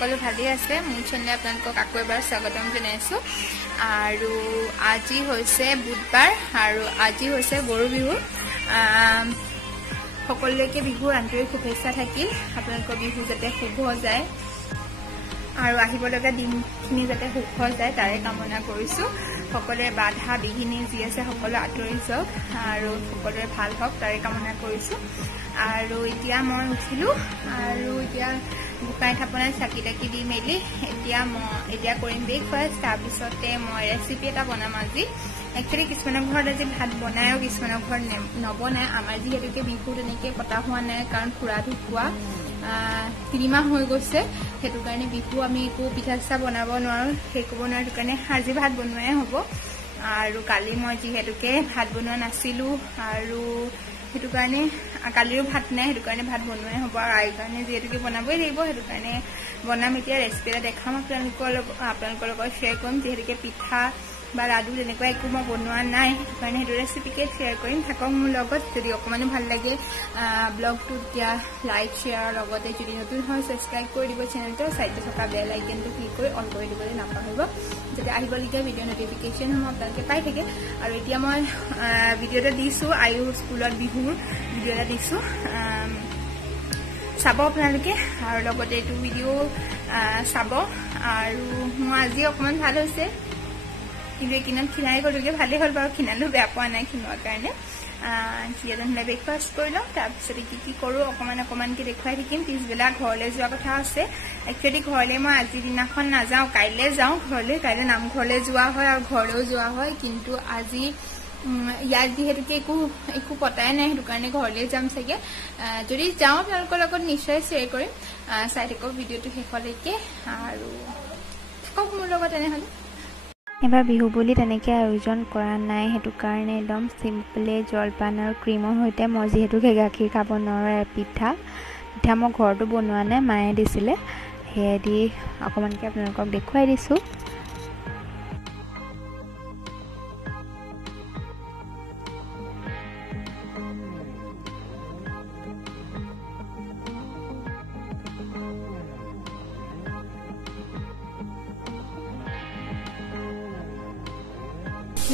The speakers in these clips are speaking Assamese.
সকলো ভালে আছে মোৰ চেনেলে আপোনালোকক আকৌ এবাৰ স্বাগতম জনাইছো আৰু আজি হৈছে বুধবাৰ আৰু আজি হৈছে গৰু বিহু সকলোকে বিহুৰ আন্তৰিক শুভেচ্ছা থাকিল আপোনালোকৰ বিহু যাতে শুভ যায় আৰু আহিব লগা দিনখিনি যাতে সুখ যায় তাৰে কামনা কৰিছো সকলোৰে বাধা বিঘিনি যি আছে সকলো আঁতৰি যাওক আৰু সকলোৰে ভাল হওক তাৰে কামনা কৰিছো আৰু এতিয়া মই উঠিলো আৰু এতিয়া গোপাই থাপনাত চাকি তাকি দি মেলি এতিয়া কৰিম ব্ৰেকফাষ্ট তাৰপিছতে মই ৰেচিপি এটা বনাম আজি একচুৱেলি কিছুমানৰ ঘৰত আজি ভাত বনাই আৰু কিছুমানৰ ঘৰত নবনায় আমাৰ যিহেতুকে বিহু তেনেকে পতা হোৱা নাই কাৰণ খুৰা ঢুকুৱা 3 মাহ হৈ গৈছে সেইটো কাৰণে বিহু আমি একো পিঠা চিঠা বনাব নোৱাৰো সেই ক'ব নোৱাৰো কাৰণে আজি ভাত বনোৱাই হ'ব আৰু কালি মই যিহেতুকে ভাত বনোৱা নাছিলো আৰু সেইটো কাৰণে কালিৰো ভাত নাই সেইটো কাৰণে ভাত বনোৱাই হ'ব আৰু আই কাৰণে যিহেতুকে বনাবই লাগিব সেইটো কাৰণে বনাম এতিয়া ৰেচিপি এটা দেখাম আপোনালোকৰ লগত শ্বেয়াৰ কৰিম যিহেতুকে পিঠা বা লাডু তেনেকুৱা একো মই বনোৱা নাই কাৰণে সেইটো ৰেচিপিকে শ্বেয়াৰ কৰিম থাকক মোৰ লগত যদি অকমানো ভাল লাগে ব্লগটো এতিয়া লাইক শ্বেয়াৰ লগতে যদি নতুন হয় সাবস্ক্ৰাইব কৰি দিব চেনেলটো সাইডে থকা বেল আইকনটো ক্লিক কৰি অন কৰি দিবলৈ নাপাহৰিব যাতে আহিবলগীয়া ভিডিঅ' নটিফিকেশ্যনসমূহ আপোনালোকে পাই থাকে আৰু এতিয়া মই ভিডিঅ' এটা দিছো আয়ু স্কুলত বিহুৰ ভিডিঅ' এটা দিছো চাব আপোনালোকে আৰু লগতে এইটো ভিডিঅ' চাব আৰু মই আজি অকমান ভাল হৈছে কিন্তু কিমান খিনাই গ'লোগে ভালেই হ'ল বাৰু খিনালো বেয়া পোৱা নাই খিনোৱাৰ কাৰণে কিয়নো ব্ৰেকফাষ্ট কৰি লওঁ তাৰপিছতে কি কৰোঁ অকমানকৈ দেখুৱাই থাকিম পিছবেলা ঘৰলৈ যোৱা কথা আছে একচুৱেলি ঘৰলৈ মই আজিৰ দিনাখন নাযাওঁ কাইলৈ যাওঁ ঘৰলৈ কাইলৈ নামঘৰলৈ যোৱা হয় আৰু ঘৰলৈও যোৱা হয় কিন্তু আজি ইয়াত যিহেতুকে একো পতাই নাই সেইটো কাৰণে ঘৰলৈ যাম চাগে যদি যাওঁ আপোনালোকৰ লগত নিশ্চয় শ্বেয়াৰ কৰিম চাই থাকক ভিডিঅ'টো শেষলৈকে আৰু থাকক মোৰ লগত তেনেহ'লে এবাৰ বিহু বুলি তেনেকৈ আয়োজন কৰা নাই সেইটো কাৰণে একদম চিম্পলে জলপান আৰু ক্ৰীমৰ সৈতে মই যিহেতুকে গাখীৰ খাব নোৱাৰোঁ পিঠা মই ঘৰতো বনোৱা নাই মায়ে দিছিলে সেয়া দি অকণমানকৈ আপোনালোকক দেখুৱাই দিছোঁ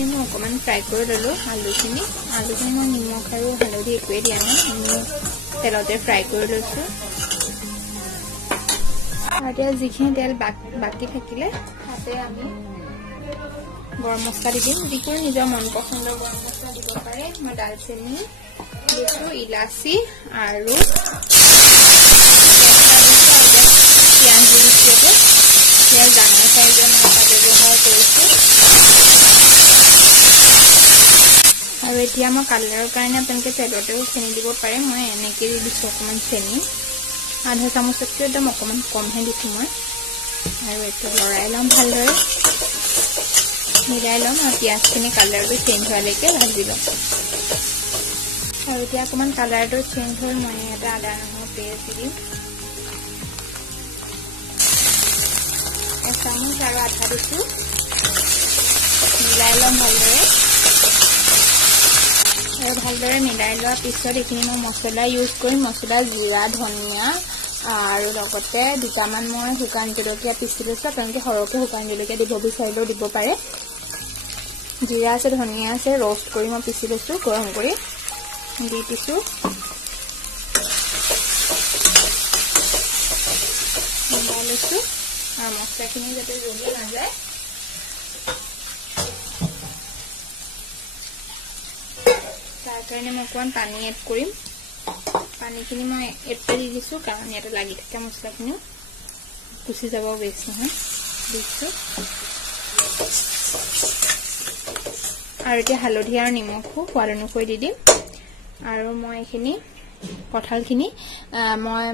মই অকণমান ফ্ৰাই কৰি ল'লোঁ আলুখিনি মই নিমখ আৰু হালধি একোৱেই দিয়া নাই আমি তেলতে ফ্ৰাই কৰি লৈছোঁ আৰু এতিয়া যিখিনি তেল বাকী থাকিলে তাতে আমি গৰম মছলা দি দিম যিকোনো নিজৰ মন পচন্দৰ গৰম মছলা দিব পাৰে মই দালচেনি দিছোঁ ইলাচি আৰু পিঁয়াজ দিছোঁ পিঁয়াজ ডাঙৰ চাইজৰ মই এটা ব্যৱহাৰ কৰিছোঁ আৰু এতিয়া মই কালাৰৰ কাৰণে আপোনালোকে তেলতেও চেনি দিব পাৰে মই এনেকৈ দিছোঁ অকণমান চেনি আধা চামুচতকৈ একদম অকণমান কমহে দিছোঁ মই আৰু এইটো লৰাই ল'ম ভালদৰে মিলাই ল'ম আৰু পিঁয়াজখিনি কালাৰটো চেঞ্জ হোৱালৈকে ভাজি ল'ম আৰু এতিয়া অকণমান কালাৰটো চেঞ্জ হ'ল মই এটা আদা নহৰু পেষ্ট দিম এচামুচ আৰু আধা দিছোঁ মিলাই ল'ম ভালদৰে আৰু ভালদৰে মিলাই লোৱাৰ পিছত এইখিনি মই মছলা ইউজ কৰিম মছলা জিৰা ধনিয়া আৰু লগতে দুটামান মই শুকান জলকীয়া পিচি লৈছোঁ আপোনালোকে সৰহকৈ শুকান জলকীয়া দিব বিচাৰিলেও দিব পাৰে জিৰা আছে ধনিয়া আছে ৰ'ষ্ট কৰি মই পিচি লৈছোঁ গৰম কৰি দি দিছোঁ মিলাই লৈছোঁ আৰু মছলাখিনি যাতে জ্বলি নাযায় তাৰ কাৰণে মই অকণমান পানী এড কৰিম পানীখিনি মই এড কৰি দিছোঁ কাৰণ ইয়াতে লাগি থাকে মছলাখিনিও গুচি যাব বেছ নহয় দিছোঁ আৰু এতিয়া হালধি আৰু নিমখো সোৱাদ অনুসৰি দি দিম আৰু মই এইখিনি কঁঠালখিনি মই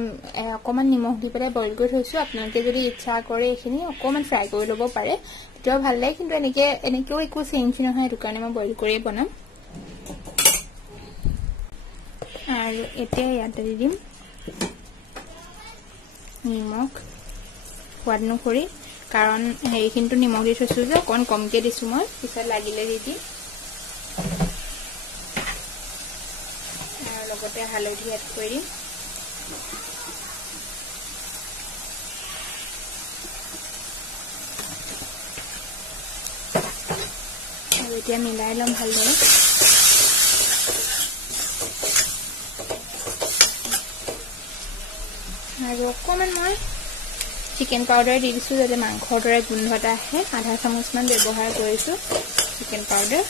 অকণমান নিমখ দি পেলাই বইল কৰি থৈছোঁ। আপোনালোকে যদি ইচ্ছা কৰে এইখিনি অকণমান ফ্ৰাই কৰি ল'ব পাৰে, তেতিয়াও ভাল লাগে। কিন্তু এনেকেও একো চেঞ্জ নহয়, সেইটো কাৰণে মই বইল কৰিয়ে বনাম। আৰু এতিয়া ইয়াতে দি দিম নিমখ সোৱাদ অনুসৰি, কাৰণ হেৰিখিনিতো নিমখ দি থৈছোঁ যে অকণমান কমকৈ দিছোঁ মই, পিছত লাগিলে দি দিম। আৰু লগতে হালধি এড কৰি দিম। আৰু এতিয়া মিলাই ল'ম ভালদৰে। আৰু অকণমান মই চিকেন পাউডাৰ দি দিছোঁ যাতে মাংসৰ দৰে গোন্ধ এটা আহে। আধা চামুচমান ব্যৱহাৰ কৰিছোঁ চিকেন পাউডাৰ।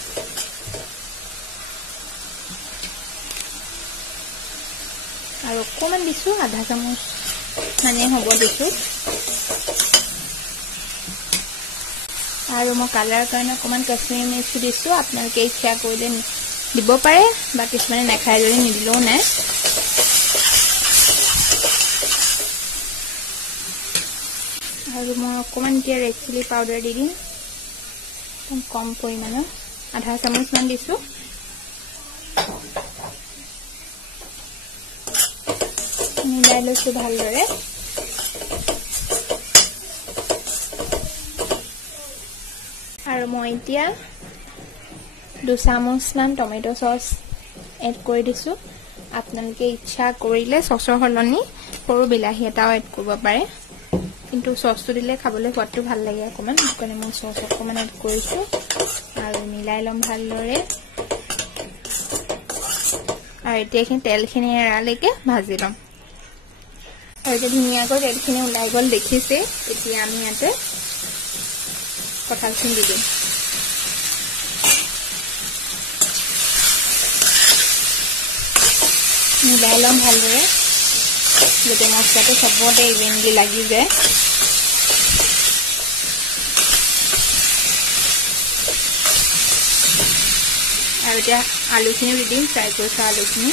আৰু অকণমান দিছোঁ, আধা চামুচ মানে হ'ব দিছোঁ। আৰু মই কালাৰৰ কাৰণে অকণমান কাশ্মীৰী মিৰ্চি দিছোঁ। আপোনালোকে ইচ্ছা কৰিলে দিব পাৰে, বা কিছুমানে নাখায় যদি নিদিলেও নাই। আৰু মই অকণমান এতিয়া ৰেড চিলি পাউডাৰ দি দিম, একদম কম পৰিমাণৰ, আধা চামুচমান দিছোঁ। মিলাই লৈছোঁ ভালদৰে। আৰু মই এতিয়া 2 চামুচমান টমেটো চচ এড কৰি দিছোঁ। আপোনালোকে ইচ্ছা কৰিলে চচৰ সলনি সৰু বিলাহী এটাও এড কৰিব পাৰে, কিন্তু চচটো দিলে খাবলৈ সোৱাদটো ভাল লাগে অকণমান, সেইকাৰণে মই চচ অকণমান এড কৰিছোঁ। আৰু মিলাই ল'ম ভালদৰে। আৰু এতিয়া এইখিনি তেলখিনি এৰালৈকে ভাজি ল'ম। আৰু এতিয়া ধুনীয়াকৈ তেলখিনি ওলাই গ'ল দেখিছে। এতিয়া আমি ইয়াতে কঁঠালখিনি দি দিম। মিলাই ল'ম ভালদৰে যাতে মছলাটো চবতে ইভেনলি লাগি যায়। আৰু এতিয়া আলুখিনিও দি দিম, ফ্ৰাই কৰি থোৱা আলুখিনি।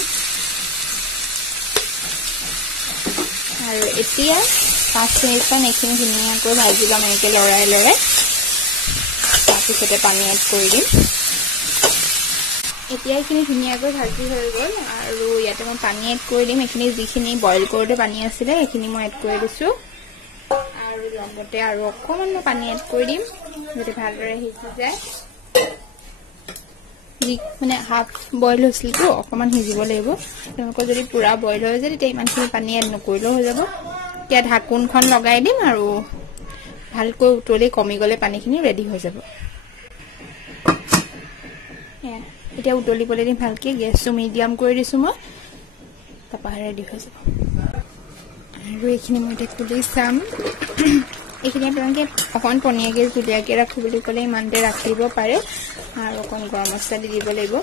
আৰু এতিয়া 5 মিনিটমান এইখিনি ধুনীয়াকৈ ভাজি ল'ম, এনেকৈ লৰাই লৰাই। তাৰপিছতে পানী এড কৰি দিম। এতিয়া এইখিনি ধুনীয়াকৈ ভাজি হৈ গ'ল। আৰু ইয়াতে মই পানী এড কৰি দিম। এইখিনি যিখিনি বইল কৰোঁতে পানী আছিলে সেইখিনি মই এড কৰি দিছোঁ। আৰু লগতে আৰু অকণমান মই পানী এড কৰি দিম যাতে ভালদৰে সিজি যায়। মানে হাফ বইল হৈছিলতো, অকণমান সিজিব লাগিব। তেওঁলোকৰ যদি পূৰা বইল হৈ যায় তেতিয়া ইমানখিনি পানী এড নকৰিলেও হৈ যাব। এতিয়া ঢাকোনখন লগাই দিম আৰু ভালকৈ উতলি কমি গ'লে পানীখিনি ৰেডি হৈ যাব। এতিয়া উতলিবলৈ দিম ভালকৈ, গেছটো মিডিয়াম কৰি দিছোঁ মই, তাৰপৰা ৰেডি হৈ যাব। আৰু এইখিনি মই এতিয়া খুলি চাম। এইখিনি আপোনালোকে অকণমান পনীয়াকৈ জুলীয়াকৈ ৰাখোঁ বুলি ক'লে ইমানতে ৰাখিব পাৰে। আৰু অকণ গৰম মছলা দি দিব লাগিব,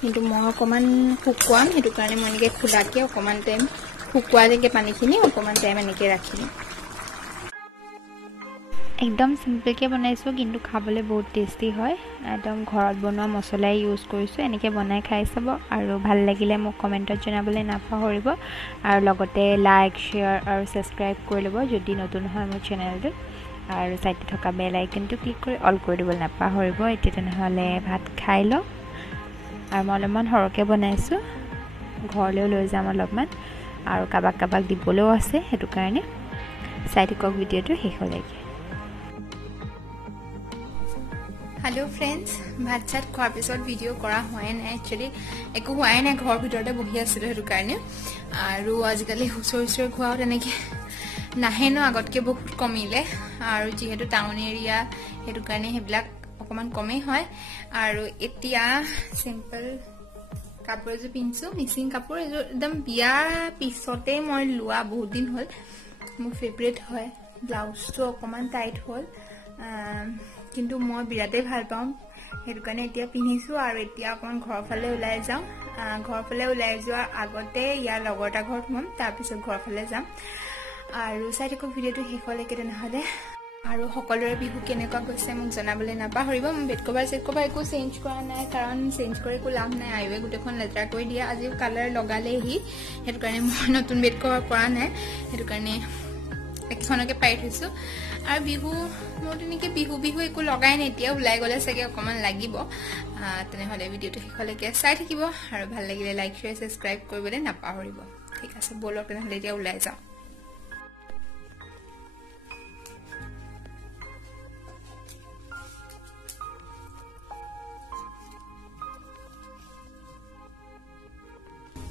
কিন্তু মই অকণমান শুকুৱাম, সেইটো কাৰণে মই এনেকৈ খোলাকৈ অকণমান টাইম শুকুৱালৈকে পানীখিনি অকণমান টাইম এনেকৈ ৰাখি দিম। একদম চিম্পলকৈ বনাইছোঁ, কিন্তু খাবলৈ বহুত টেষ্টি হয়। একদম ঘৰত বনোৱা মছলাই ইউজ কৰিছোঁ। এনেকৈ বনাই খাই চাব, আৰু ভাল লাগিলে মোক কমেণ্টত জনাবলৈ নাপাহৰিব। আৰু লগতে লাইক, শ্বেয়াৰ আৰু ছাবস্ক্ৰাইব কৰি ল'ব যদি নতুন হয় মোৰ চেনেলটো। আৰু চাইডে থকা বেল আইকনটো ক্লিক কৰি অল কৰি দিবলৈ নাপাহৰিব। এতিয়া তেনেহ'লে ভাত খাই লওঁ। আৰু মই অলপমান সৰহকৈ বনাইছোঁ, ঘৰলৈও লৈ যাম অলপমান, আৰু কাৰোবাক দিবলৈও আছে, সেইটো কাৰণে চাই থাকক ভিডিঅ'টো শেষলৈকে। হেল্ল' ফ্ৰেণ্ডছ, ভাত চাত খোৱাৰ পিছত ভিডিঅ' কৰা হোৱাই নাই। একচুৱেলি একো হোৱাই নাই, ঘৰৰ ভিতৰতে বহি আছিলোঁ সেইটো কাৰণে। আৰু আজিকালি হুঁচৰি খোৱাও তেনেকৈ নাহে ন, আগতকৈ বহুত কমিলে। আৰু যিহেতু টাউন এৰিয়া, সেইটো কাৰণে সেইবিলাক অকণমান কমেই হয়। আৰু এতিয়া চিম্পল কাপোৰ এযোৰ পিন্ধিছোঁ, মিচিং কাপোৰ এযোৰ, একদম বিয়াৰ পিছতেই মই লোৱা, বহুত দিন হ'ল, মোৰ ফেভৰেট হয়। ব্লাউজটো অকণমান টাইট হ'ল, কিন্তু মই বিৰাটেই ভাল পাওঁ, সেইটো কাৰণে এতিয়া পিন্ধিছোঁ। আৰু এতিয়া অকণমান ঘৰৰ ফালে ওলাই যাওঁ। ঘৰৰ ফালে ওলাই যোৱাৰ আগতে ইয়াৰ লগৰ এটা ঘৰত সোমাম, তাৰপিছত ঘৰৰ ফালে যাম। আৰু চাই থাকক ভিডিঅ'টো শেষলৈকে তেনেহ'লে। আৰু সকলোৰে বিহু কেনেকুৱা গৈছে মোক জনাবলৈ নাপাহৰিব বেড কভাৰ একো চেঞ্জ কৰা নাই কাৰণ চেঞ্জ কৰি একো লাভ নাই আইৱে গোটেইখন লেতেৰা কৰি দিয়ে আজিও কালাৰ লগালেহি সেইটো কাৰণে মই নতুন বেড কভাৰ পৰা নাই সেইটো কাৰণে এখনকে পাই থৈছো আৰু বিহু মোৰ তেনেকৈ বিহু একো লগাই নাই এতিয়া ওলাই গ'লে চাগে অকণমান লাগিব তেনেহ'লে ভিডিঅ'টো শেষলৈকে চাই থাকিব আৰু ভাল লাগিলে লাইক শ্বেয়াৰ ছাবস্ক্ৰাইব কৰিবলৈ নাপাহৰিব ঠিক আছে ব'লক তেনেহ'লে এতিয়া ওলাই যাওঁ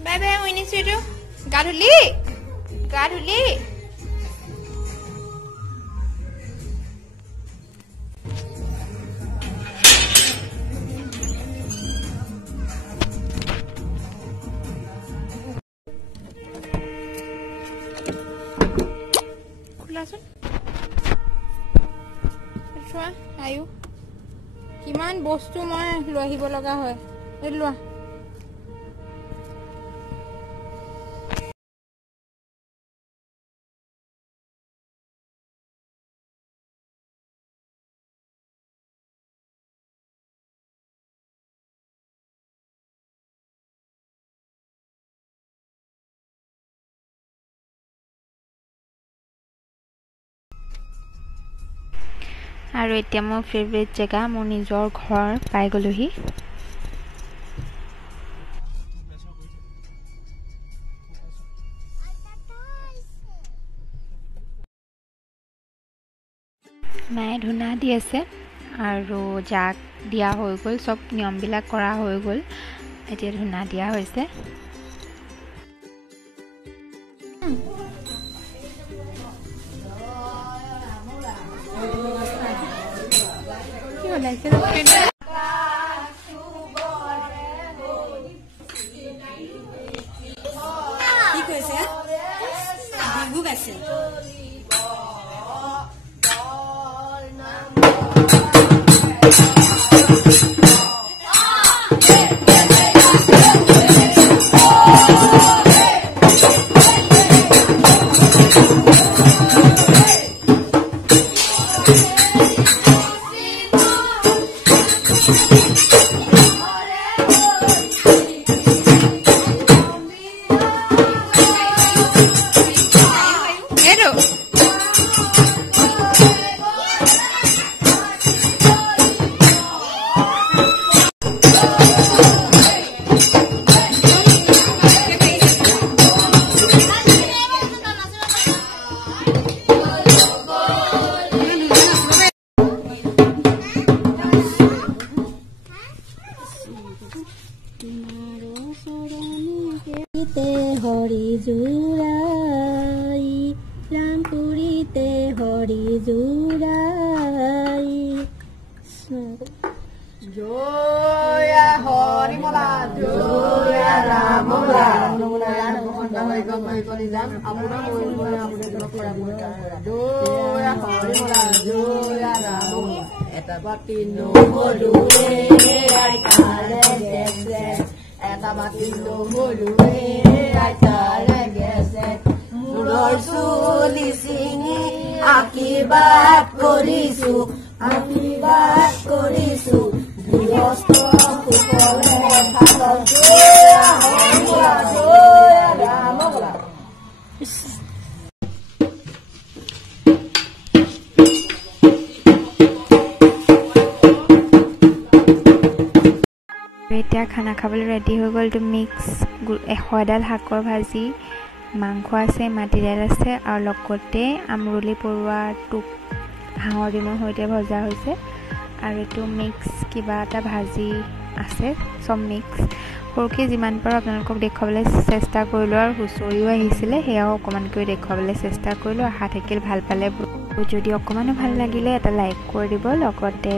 বাই বাই উইনিছো গা ধুলি খোলাচোন চোৱা আয়ু কিমান বস্তু মই লৈ আহিব লগা হয় এই লোৱা আৰু এতিয়া মোৰ ফেভৰেট জেগা মোৰ নিজৰ ঘৰ পাই গ'লোহি মায়ে ধূনা দি আছে আৰু জাক দিয়া হৈ গ'ল চব নিয়মবিলাক কৰা হৈ গ'ল এতিয়া ধূনা দিয়া হৈছে কি কৈছে বিহু গাইছে হৰি জুৰাই ৰামপুৰীতে হৰি জুৰাই জয় হৰি মলা জয় ৰাম মলা এটা বাতি নহৰুৱে এটা মাটি নহৰুৱে আইতাৰে গেছে মূৰৰ চুলি ছিঙি আশীৰ্বাদ কৰিছো গৃহস্থ কুশলে থাকক জয় ৰাম মলা এতিয়া খানা খাবলৈ ৰেডি হৈ গ'ল তো মিক্স 100ডাল শাকৰ ভাজি মাংস আছে মাটি দাইল আছে আৰু লগতে আমৰুলি পৰুৱা টোপ হাঁহৰ ডিমৰ সৈতে ভজা হৈছে আৰু এইটো মিক্স কিবা এটা ভাজি আছে চব মিক্স সৰুকৈ যিমান পাৰোঁ আপোনালোকক দেখুৱাবলৈ চেষ্টা কৰিলোঁ আৰু হুঁচৰিও আহিছিলে সেয়াও অকণমানকৈ দেখুৱাবলৈ চেষ্টা কৰিলোঁ আশা থাকিল ভাল পালে যদি অকণমানো ভাল লাগিলে এটা লাইক কৰি দিব লগতে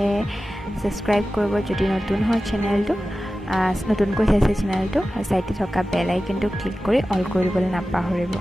ছাবস্ক্ৰাইব কৰিব যদি নতুন হয় চেনেলটো নতুনকৈ চাইছে চেনেলটো আৰু চাইডে থকা বেল আইকনটো ক্লিক কৰি অল কৰি দিবলৈ নাপাহৰিব